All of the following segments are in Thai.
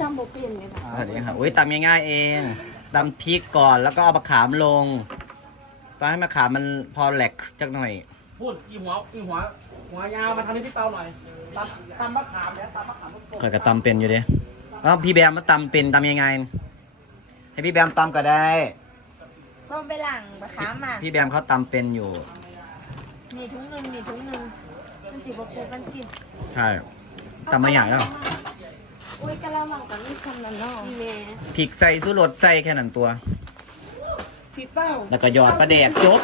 จำบ่เป็นเลยนะสวัสดีครับอุ้ยตำง่ายๆเองตำพริกก่อนแล้วก็เอามะขามลงตอนให้มะขามมันพอแหลกจักหน่อย พูดอีหัวอีหัวหัวยาวมาทำให้พี่เปาหน่อยตำตำมะขามเนี่ยตำมะขามสดข่อยก็ตำเป็นอยู่เด้แล้วพี่แบมมาตำเป็นตำยังไง ให้พี่แบมตำก็ได้ ก็ไปหลังบะขามมา พี่แบมเขาตำเป็นอยู่ นี่ถุงหนึ่งนี่ถุงหนึ่งมันจีบโคกันกินใช่ตำมาอย่างแล้วโอ้ ยกะละมังกับนี่คำนั้นเนาะนี่แม่พริกใส่สู้รสใส่แค่นั้นตัว พี่เป้าแล้วก็หยอดปลาแดกจบ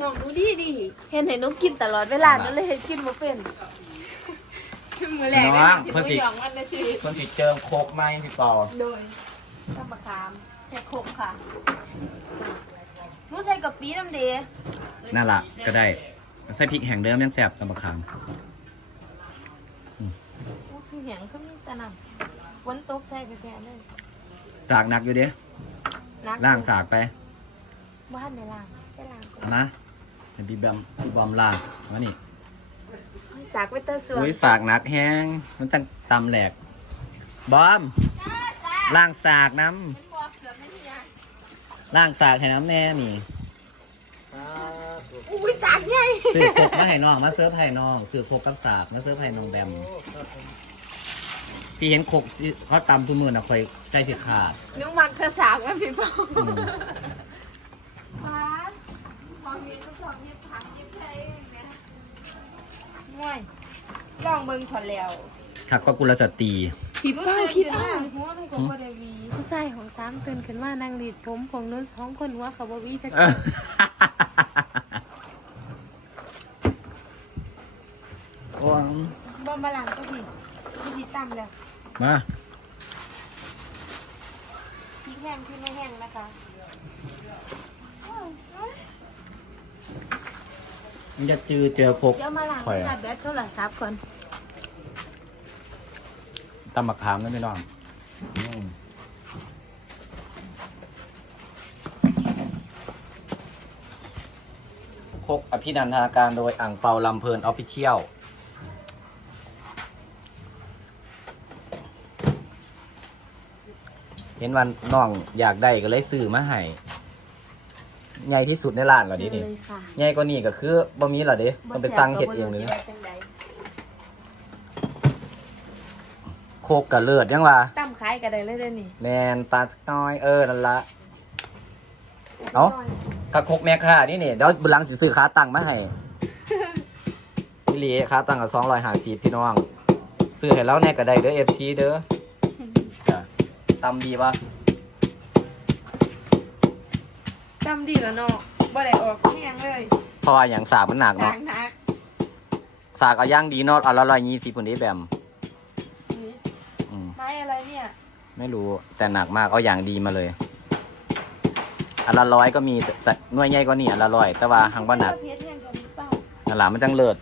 น้องดูดีดิเห็นเห็นหนุกินตลอดเวลานั่นเลยเห็นกินบ่เป็นมือแรกน้ได้องกินเพิ่นหสิมูหยองมันนะชีวิตเพิ่นสิเจิมโคกไหมพี่ปอโดยตำบะขามแค่ครบค่ะหนูใส่กับปีน้ำเดนั่นล่ะก็ได้ ใส่พริกแห้งเดิมยังแซ่บตำบักขาม โอ้คือแหงก็มีแต่น้ำ ฝนตกใส่ไปแค่เลยสากหนักอยู่เด้นักล่างสากไปบ้านในล่างแค่ล่างก่อนเอานะให้พี่แบมพี่บอมล่างมานี่สากไว้เตอร์ส่วนอุ้ยสากหนักแห้งมันจังตำแหลกบอมล่างสากน้ำล่างสากให้น้ำแน่นี่อุ้ยสากใหญ่ ซื้อโคกมาให้น้องมาเซิร์ฟให้น้องซื้อโคกกับสากมาเซิร์ฟให้น้องแบม พี่เห็นโคกที่เขาตำทุกมือนะคอยใจสิขาด นึกมันคือสากมันพี่ปองอืม ฟ้าพอมีทุกคนยิบผักยิบไข่เนี่ยง่วยลองเบิ่งขอนแล้วขักก็กุลสตรี พี่ป้าคิดว่าหัวมันก็บ่ได้วีผู้ชายของซ้ำตื่นขึ้นมานั่งรีดผมของนู้นท้องคนหัวเขาบ่วีจัก เออ โอ้ย บ่มาหลังก็พี่ พี่สิตำแล้วมาพริกแห้งที่ไม่แห้งนะคะมันจะจือเจอโคกเดี๋ยวมาหลังข่อยใส่แบตโทรศัพท์ก่อนตำมะขามนั่นพี่น้องอืมโคกอภินันทนาการโดยอ่างเปาลำเพลินออฟฟิเชียล เห็นวันน้องอยากได้ก็เลยซื้อมาให้ใหญ่ที่สุดในร้านเหรอดินี่เลยค่ะใหญ่กว่านี้ก็คือบะหมี่เหรอเดิต้องไปสั่งเห็ดเองเลยนะโคกกะเลิศยังวะตำขายกันได้เลยเด้อนี่แนนปลาสักน้อยเออนั่นละเอ้ากะโคกแม่ค่านี่นี่เดี๋ยวบุญหลังสิซื้อขาตังมาให้พี่ลีขาตังกับสองร้อยห้าสิบพี่น้องซื้อให้แล้วแน่ก็ได้เด้อเอฟซีเด้อจ้ะ ตำดีปะตำดีแล้วเนาะบ่ได้ออกแห้งเลยเพราะว่าอย่างสากมันหนักหนัเนาะกนักสากเอาย่างดีเนอตเอาละร้อยยี่สิบคนนี้แบมนี่อืม ไม้อะไรเนี่ย ไม่รู้แต่หนักมากเอาอย่างดีมาเลยอันละร้อยก็มีแต่หน่วยใหญ่ก็นี่อันละร้อยแต่ว่าหังบ้านหนักเพชรแห้งกับมีเป้านั่นแหละมันจังเลิศ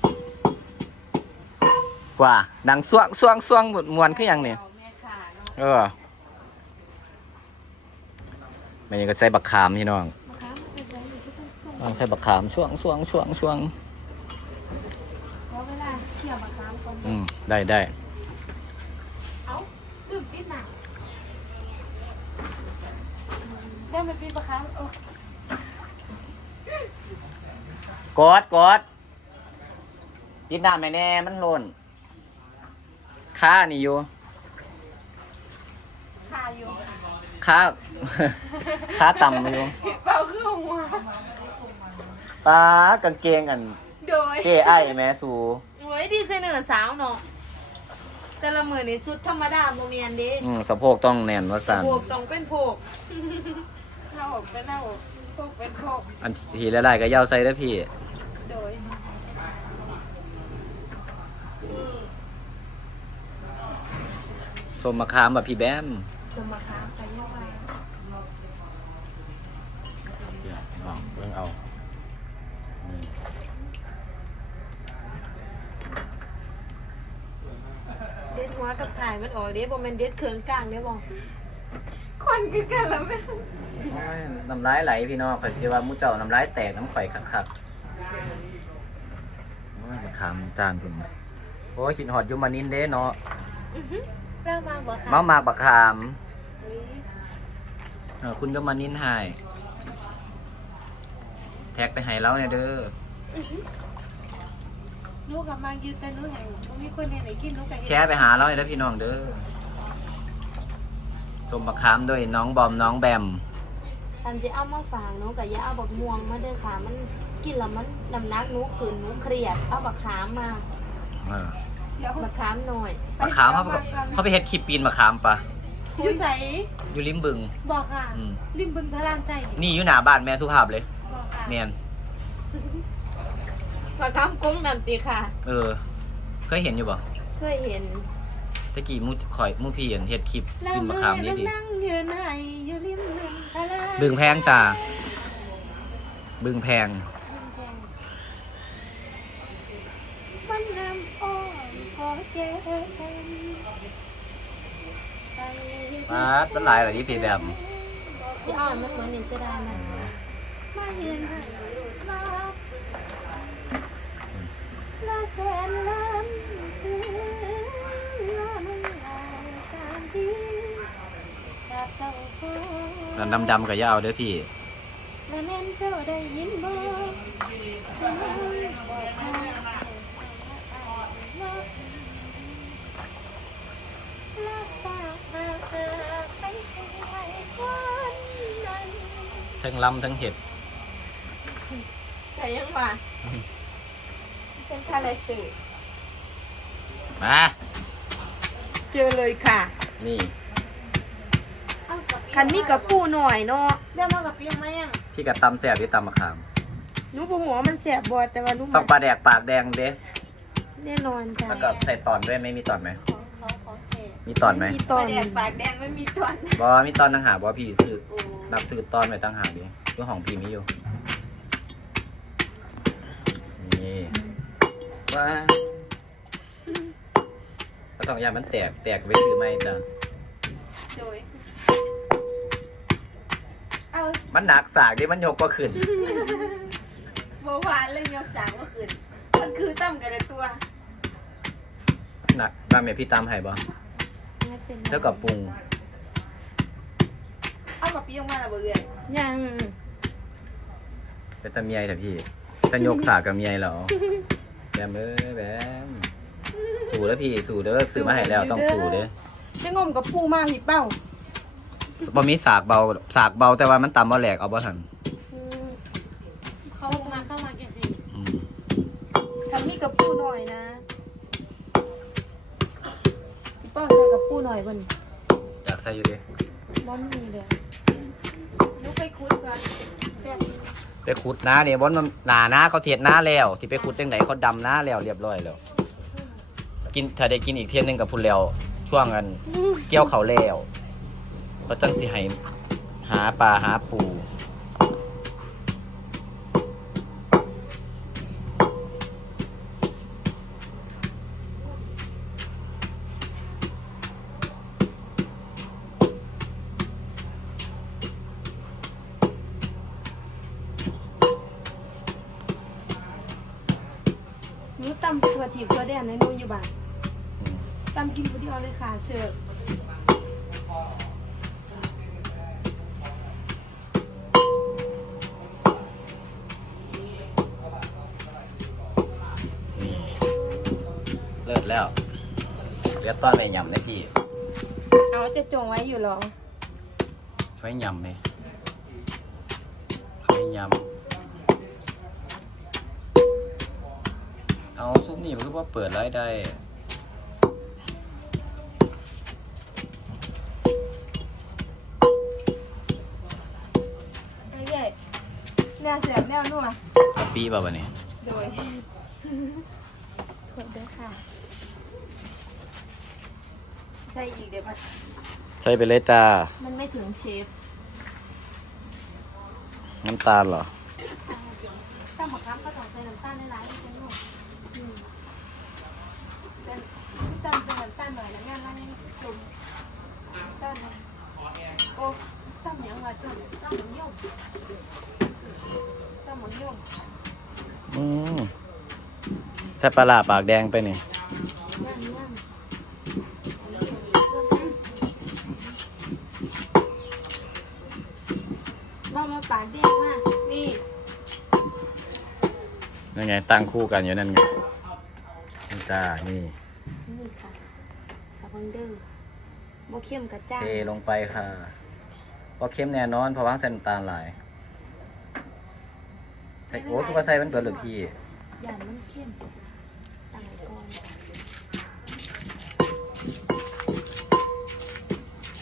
กว่าดังสวงสวงสวงหมดมวนขึ้นยังเนี่ย อาแม่ขาเนาะเออ มันยังก็ใส่บักขามพี่น้องมะขามมันเป็นไรอยู่ที่ต้นส้มต้องใส่บักขามช่วงช่วงช่วงช่วงเพราะเวลาเขี่ยมะขามก่อนอืมได้ได้เอ้าลืมปิดหนักได้มันปิดมะขามโอ้กดกดยิดน้ำไม่แน่มันหล่นค่านี่อยู่ ขาอยู่ ค่าค่าต่ำอยู่เป้าคือหัวตากางเกงอันโดยเจไอแม่สูโอ้ยดีไซเนอร์สาวเนาะแต่ละมือนี่ชุดธรรมดาโมเมียนเด้อืมสะโพกต้องแน่นว่าสันโพกต้องเป็นโพกหน้าอกเป็นหน้าอกโพกเป็นโพกอันทีละลายก็ยาวใส่ได้อพี่โดยสมมะขามแบบพี่แบมชมมาค้าไปเยอะไป เดี๋ยวลอง เบิ่งเอาอืมเด็ดหัวกับถ่ายมันออกเด็ดบ่แม่นเด็ดเคืองกลางเด้บ่ควันคือกันแล้วแม่โอ้ยน้ำลายไหลพี่น้องข่อยคิดว่าหมูเจ้าน้ำลายแตกน้ำข่อยคักๆโอ้ยมะขามจานคุณโอ้ยคิดหอดอยุมานินเด้เนาะอื้อหือแล้วมาบ่ค่ะเมามากบักขามเออคุณก็มานินให้ แท็กไปให้เราเนี่ยเด้อลูกกับมาอยู่แต่หนูแห่งบ่มีคนเห็นไหนกินหนูก็เห็นแชร์ไปหาเราเลยนะพี่น้องเด้อสมบักขามด้วยน้องบอมน้องแบม อันจะเอามาฝากหนูกับยาเอาบักม่วงมาเด้อค่ะ มันกินแล้วมันน้ำหนักหนูขึ้นหนูเครียด เอาบักขามมาเออบักขามหน่อยบักขามเขาไปเขาไปเฮ็ดคลิปปีนบักขามปะอยู่ใสอยู่ริมบึงบอกค่ะ อืม ริมบึงพระรามใจนี่อยู่หน้าบ้านแม่สุภาพเลย บอกค่ะเนียนบักขามกุ้งนั่นติค่ะ เออ เคยเห็นอยู่บ่เคยเห็นตะกี้มูข่อยมูพี่เห็นเฮ็ดคลิปแล้วปีนบัเมื่กอขามนี่นั่งดินั่งยืนให้อยู่ริมบึงพระรามบึงแพงจ้าบึงแพงมันน้ำอ้อนขอเจอกันไปมาดมันหลายเหรอที่พี่แบมพี่อ้อนมันเหมือนนิสดานะ มาเห็นรักละแสนล้านคือละมันหลายสามปีกับเจ้าฟ้าแล้วดำๆกับยาวเด้อพี่ และแม่นเจ้าได้ยินบ่บอกให้รักษาไปให้วันนั้น ทั้งลำทั้งเห็ด แต่ยังว่าเป็นคาแรคเตอร์มาเจอเลยค่ะนี่คันมีกับปูหน่อยเนาะเรียกมากับเปียงไหมยังพี่กับตำแซ่บพี่ตำมะขามหนูบ่หัวามันแสบบ่แต่ว่าหนูต้องปลาแดกปากแดงเด้แน่นอนจ้ะแล้วก็ใส่ตอนด้วยไม่มีตอนไหม ของเขาของแท้มีตอนไหมมีตอนแดงปากแดงไม่มีตอนบอมีตอนต่างหากบอพี่ซื้อรับซื้อตอนไปต่างหากดิตัวของพี่มีอยู่ นี่ ว่าก็ต้องอยางมันแตกแตกไปซื้อไม่จ้ะโดยเอามันหนักสากดิมันยกก็ขึ้นเมื่อวานเลยยกสามก็คืนมันคือตั้มกันในตัวหนักตามแม่พี่ตามให้บอเท่ากับปรุงเอากับเปียงมาละเบื่อยังเป็นตาเมียแต่พี่ จะยกสากกับเมียเหรอแบมเอ้ยแบมสู่แล้วพี่สู่เด้อซื้อมาให้แล้วต้องสู่เด้อจะงมกับปูมาหิเป้าบ่มีสากเบาสากเบาแต่ว่ามันตำบ่แหลกเอาบ่ทันเขามาเข้ามาเก็บสิอืมทำนี่กับปูหน่อยนะพี่ป้าใส่กับปูหน่อยบนอยากใส่อยู่ดิบอมมีเลยนุกไปคุดก่อนแบบ ไปขุดนาเนี่ยบอนมันหนานาเขาเทียดนาแล้วที่ไปขุดจังไหนเขาดำนาแล้วเรียบร้อยแล้ว กินถ้าได้กินอีกเทียนหนึ่งกับพุ่นแล้ว ช่วงกันเกี่ยวเขาแล้วเขาจังสิให้หาปลาหาปู ถั่วถีบถั่วแดงในนูอยู่บ้านอืมกินคนเดียวเลยค่ะเชิญเลิศแล้วเรียบต้อนไปยำได้พี่เอาจะจงไว้อยู่หรอไว้ยำไหมไว้ยำ เอาซุปนี่มันก็ว่าเปิดรายได้เอาใหญ่แนวเสียบแนวนัวกะปีป่ะวะเนี่ยโดยขอบคุณค่ะ ใช่อีกเดี๋ยวมันใช่ไปเลยจ้ามันไม่ถึงเชฟน้ำตาลเหรอถ้าหมกน้ำก็ต้องใส่น้ำตาลในร้าน ใส่ปลาร้าปากแดงไปนี่ว่ามาปากแดงมากนี่นั่นไง ตั้งคู่กันอยู่นั่นไงนี่จ้านี่นี่ค่ะกระบิงเดอร์บวเข้มกระจ้าเทลงไปค่ะบวเข้มแน่นอนเพราะว่างเซนตาลหลายใส่โอ้คือว่าใส่ป็นเปิดหรือพี่ยางมันเข้ม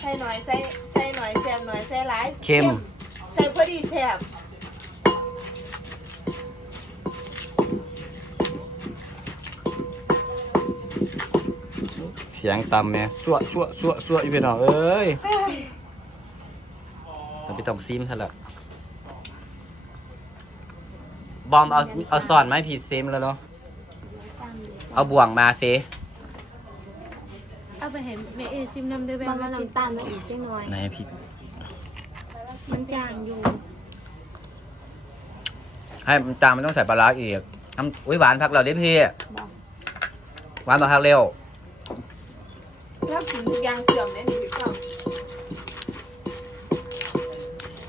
ส่หน่อยใส่ใส่หน่อยแซมหน่อยใส่หลายเข้มใส่พอดีแซมเสียงต่ำเนี่ยสั่วสั่วสั่วสั่วอยู่พี่น้องเอ้ยต้องไปต้องซิมซะและบอมเอาเอาสอนไหมาให้พี่ซิมแล้วเนาะตามเลยเอาบ่วงมาซิ เอาไปเห็นแม่เอซิมน้ำเด้อแม่บางน้ำตาลมาอีกจังหน่อยไหนพี่มันจางอยู่ให้มันจางมันต้องใส่ปลาร้าอีกน้ำอุ้ยหวานพักเราได้พี่บอกหวานมาพักเร็วถ้ากินทุกอย่างเสื่อมเนี่ยนี่พี่ก้อง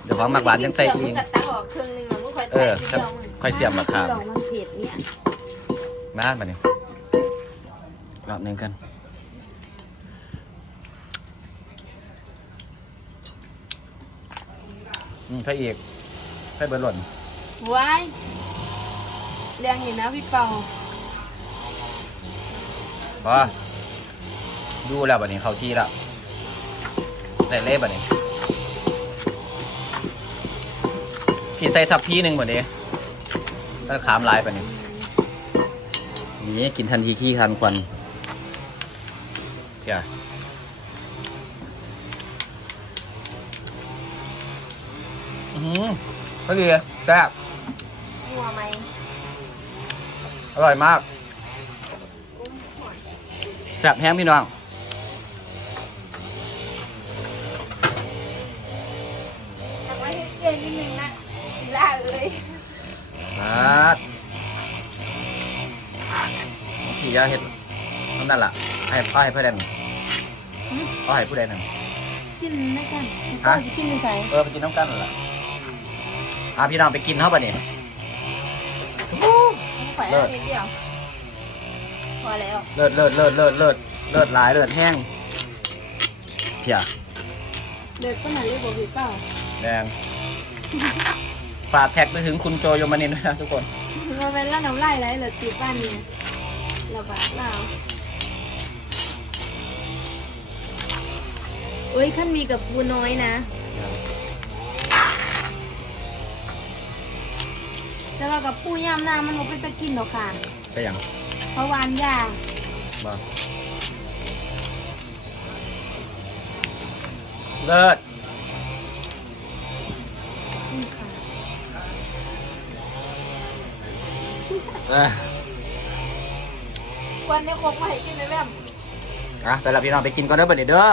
เดี๋ยวของหมักหวานยังใส่อีมึกงก็ตักออกครึ่งหนึงอะมึงค่อยเอใส่อทีเดียวมึงค่อยเสียบมะขามลองมันเผ็ดเนี่ยมามาเนี่ยรอบหนึงกัน อืมใครอีกใครเบิร์ดหล่นว้ายเรียงอยู่นะพี่เปาพอดูแล้วบัดนี้เขาที่แล้วแต่เล่บัดนี้พี่ใส่ทับพี่หนึ่งบัดนี้แล้วขามลายบัดนี้นี่กินทันทีขี้คันควันเพี่ย อือหือพอดีแซ่บหัวไหมอร่อยมากแซ่บแห้งพี่น้องตักไว้ให้เย็นนิดนึงนะสิล่าเอ้ยครับพี่จะเห็ดนั่นนั่นล่ะให้พ่อให้เพื่อนพ่อให้ผู้ใดนั่นกินไม่กันฮะก็กินยังไงเออไปกินน้ำกันนั่นล่ะ อะพี่น้องไปกินเท่าปะเนี่ยแขวนนิดเดียวพอแล้วเลิศเลิศเลิศเลิศเลิศเลิศหลายเลิศแห้งเพียเด็กก็หนาเรียกบอกพี่เปาแดงฝากแท็กไปถึงคุณโจโยมานินด้วยนะทุกคนเราเป็นแล้วน้ำลายไหลเหลือติดบ้านเนี่ยเราบาดเราโอ้ยขั้นมีกับปูน้อยนะ แต่ว่ากับปูย่ำหน้ามันบ่เป็นตะกินหรอกค่ะไปยังเพราะหวานยามาเลิศนี่ค่ะเออวันนี้ครบมาให้กินไหมแม่อะแต่ละพี่น้องไปกินก่อนเด้อบัดนี้เด้อ